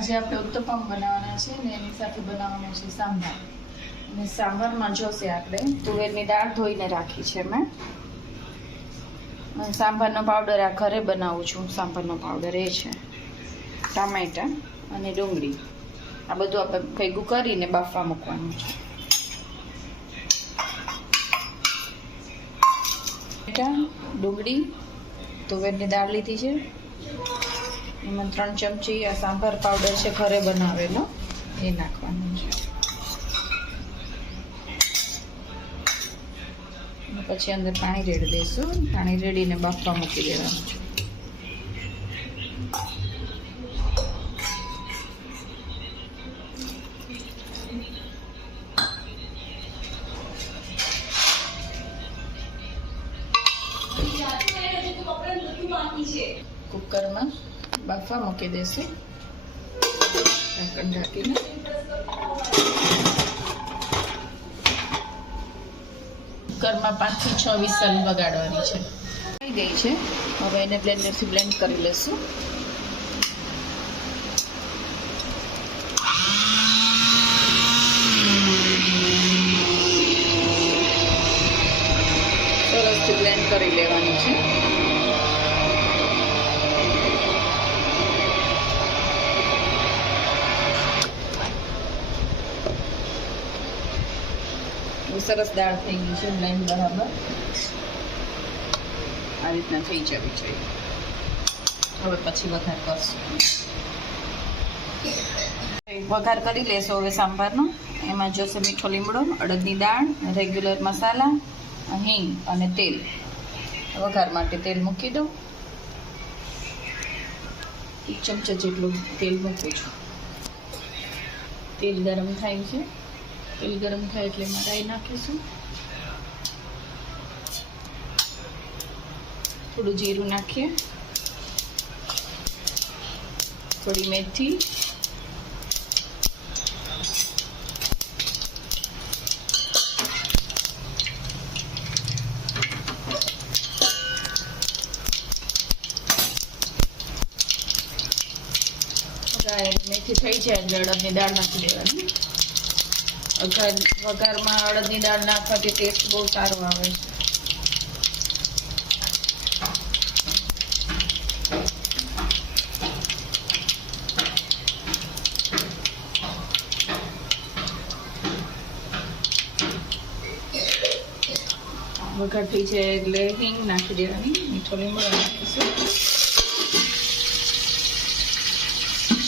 આજે આપણે ઉત્તપમ બનાવવાના છે ને એની સાથે બનાવવાનું છે સાંભાર. અને સાંભારમાં જોશે આપણે તુવેરની દાળ ધોઈને રાખી છે મેં. અને સાંભારનો પાવડર આ ઘરે બનાવું છું. સાંભારનો પાવડર એ છે ટામેટાં અને ડુંગળી. આ બધું આપણે ભેગું કરીને બાફવા મૂકવાનું છે. ડુંગળી, તુવેરની દાળ લીધી છે, એમાં 3 ચમચી આ સાંભાર પાવડર છે ઘરે બનાવેલો, એ નાખવાનું છે. પછી અંદર પાણી રેડી દઈશું. પાણી રેડીને બાફવા મૂકી દેવાનું છે. કુકરમાં બાફવા મૂકી દઈશું ઢાંકણ ઢાંકીને. કુકરમાં 5 થી 6 વિસલ વગાડવાની છે. થઈ ગઈ છે. હવે એને બ્લેન્ડરથી બ્લેન્ડ કરી લઈશું. સરસથી બ્લેન્ડ કરી લેવાની છે. સરસ દાળ થઈ ગઈ છે બ્લેન્ડ બરાબર. આ રીતના થઈ જવી જોઈએ. હવે પછી વઘાર કરશું. વઘાર કરી લેશો હવે સાંભારનો. એમાં જોશે મીઠો લીમડો, અડદની દાળ, રેગ્યુલર મસાલા, હિંગ અને તેલ. વઘાર માટે તેલ મૂકી દઉં. 1 ચમચા જેટલું તેલ મૂકું છું. તેલ ગરમ થાય છે. તેલ ગરમ થાય એટલે એમાં રાઈ નાખીશું. થોડું જીરું નાખીએ, થોડી મેથી, મેથી થઈ જાય એટલે અડદની દાળ નાખી દેવાની. વઘારમાં અડદની દાળ નાખવાથી ટેસ્ટ બહુ સારો આવે છે. વઘાર થઈ જાય એટલે હિંગ નાખી દેવાની, મીઠો લીમડો નાખીશું.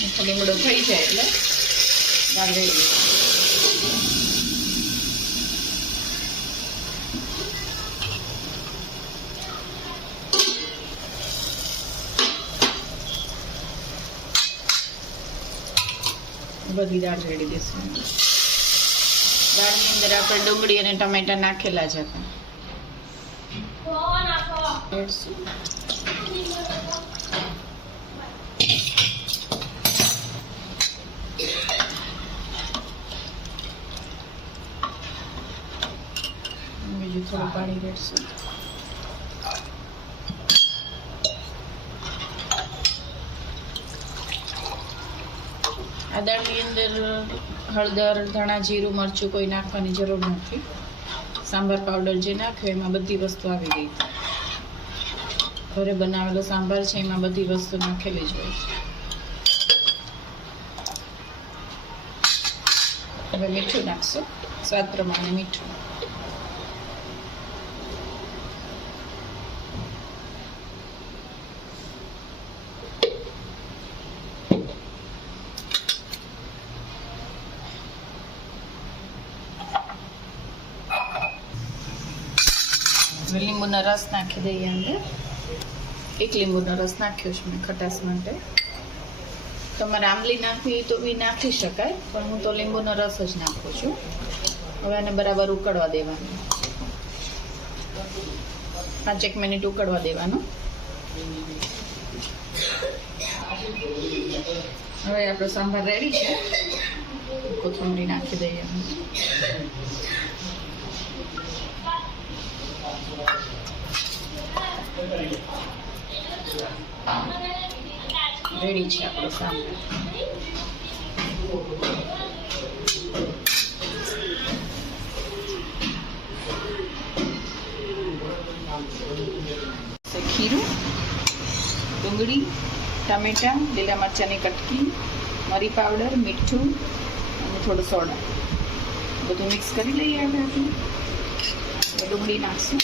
મીઠો લીમડો થઈ જાય એટલે દાળ રેડી. બધી દાળ રેડી દઈશું. દાળની અંદર આપણે ડુંગળી અને ટમેટા નાખેલા જ હતા. બીજું થોડું પાણી રેડશું. આ દાળની અંદર હળદર, ધાણા, જીરું, મરચું કોઈ નાખવાની જરૂર નથી. સાંભાર પાવડર જે નાખ્યો એમાં બધી વસ્તુ આવી ગઈ. ઘરે બનાવેલો સાંભાર છે એમાં બધી વસ્તુ નાખેલી જ હોય છે. હવે મીઠું નાખશું, સ્વાદ પ્રમાણે મીઠું. લીંબુનો રસ નાખી દઈએ અંદર. 1 લીંબુનો રસ નાખ્યો છે મેં ખટાશ માટે. તમારે આંબલી નાખવી તો બી નાખી શકાય, પણ હું તો લીંબુનો રસ જ નાખું છું. હવે એને બરાબર ઉકળવા દેવાનું. 5 મિનિટ ઉકળવા દેવાનું. હવે આપણો સાંભાર રેડી છે. કોથમરી નાખી દઈએ. રેડી છે આપણો સાંભાર. ખીરું, ડુંગળી, ટામેટા, લીલા મરચાંની કટકી, મરી પાવડર, મીઠું અને થોડું સોડા બધું મિક્સ કરી લઈએ. આપણે ડુંગળી નાખશું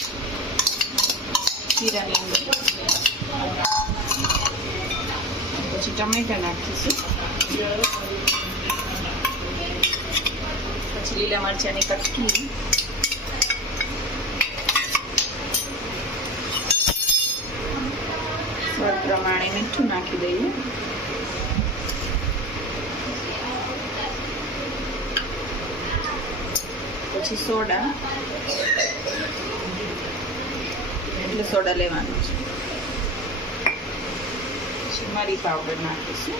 ખીરાની અંદર, પછી ટમેટા નાખીશું, પછી લીલા મરચાંની કટકી, સ્વાદ પ્રમાણે મીઠું નાખી દઈએ, પછી સોડા, એટલે સોડા લેવાનું છે, પછી મરી પાવડર નાખીશું,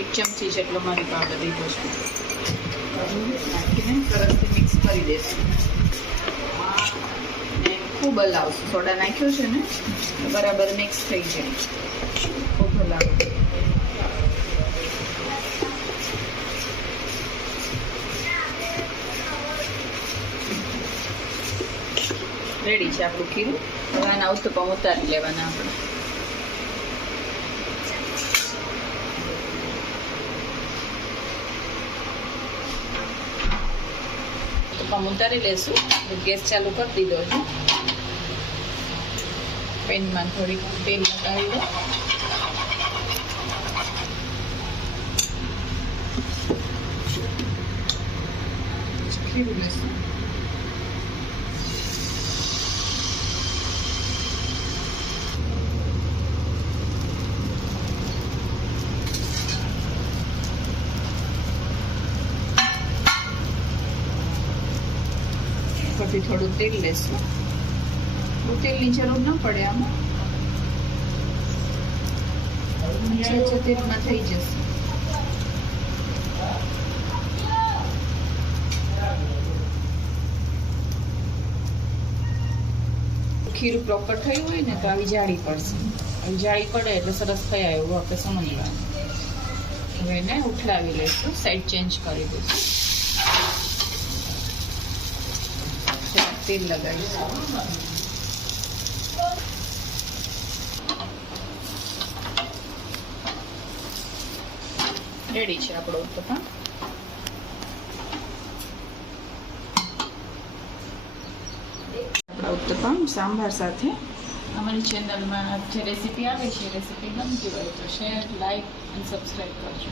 એક ચમચી જેટલો મરી પાવડર લીધો છે, નાખીને સરસથી મિક્સ કરી દઈશું. ખૂબ હલાવશું, સોડા નાખ્યો છે ને બરાબર મિક્સ થઈ જાય, ખૂબ હલાવો. રેડી છે આપણું ખીરું. હવે આના ઉત્તપમ ઉતારી લેવાના આપણે. ઉત્તપમ ઉતારી લેશું. ગેસ ચાલુ કરી દીધો છે. પેનમાં થોડીક તેલ લગાવી દો. ખીરું લેશું. પછી થોડું તેલ લેશું. બહુ તેલની જરૂર ન પડે આમાં, તેલમાં થઈ જશે. ખીરું પ્રોપર થયું હોય ને તો આવી જાળી પડશે. આવી જાળી પડે એટલે સરસ થયા એવું આપણે સમજવાનું. હવે એને ઉઠાવી લઈશું, સાઈડ ચેન્જ કરી દઈશું, તેલ લગાવીશું. રેડી છે આપણો ઉત્તપમ. આપણા ઉત્તપમ સાંભાર સાથે. અમારી ચેનલમાં જે રેસીપી આવે છે, રેસીપી ગમતી હોય તો શેર, લાઈક અને સબસ્ક્રાઈબ કરજો.